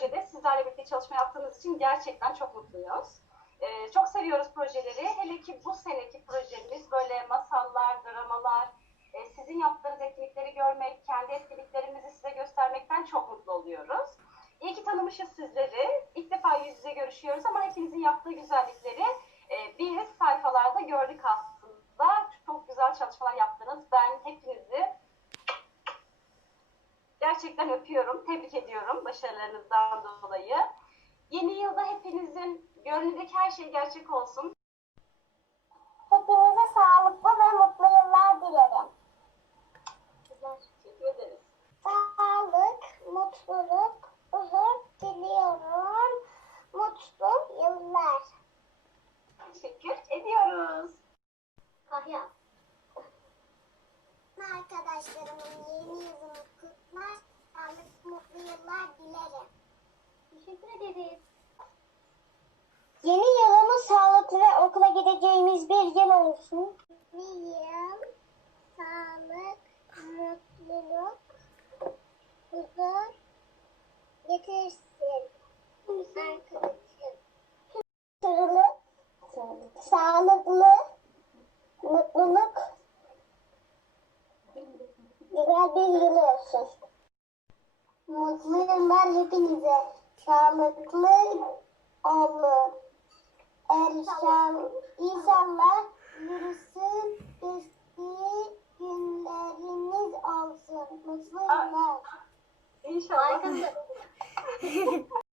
projede sizlerle birlikte çalışma yaptığımız için gerçekten çok mutluyuz. Ee, çok seviyoruz projeleri. Hele ki bu seneki projemiz böyle masallar, dramalar, e, sizin yaptığınız etkinlikleri görmek, kendi etkinliklerimizi size göstermekten çok mutlu oluyoruz. İyi ki tanımışız sizleri. İlk defa yüz yüze görüşüyoruz ama hepinizin yaptığı güzellikleri e, biz sayfalarda gördük aslında. Çok güzel çalışmalar gerçekten öpüyorum, tebrik ediyorum başarılarınızdan dolayı. Yeni yılda hepinizin gönlündeki her şey gerçek olsun. Hepinize sağlıklı ve mutlu yıllar dilerim. Teşekkür ederiz. Sağlık, mutluluk, huzur diliyorum. Mutlu yıllar. Teşekkür ediyoruz. Kahya. Arkadaşlarımın yeni yılını kutlar, sağlıklı, mutlu yıllar dilerim. Teşekkür ederiz. Yeni yılımız sağlıklı ve okula gideceğimiz bir yıl olsun. Bir yıl sağlık, mutluluk, huzur getirsin. Arkadaşım. Huzurlu, sağlıklı, mutluluk, güzel bir yıl olsun. Mutlu yıllar hepinize. Sağlıklı olun. İnşallah, inşallah virüsün geçtiği günleriniz olsun. Mutlu yıllar. İnşallah.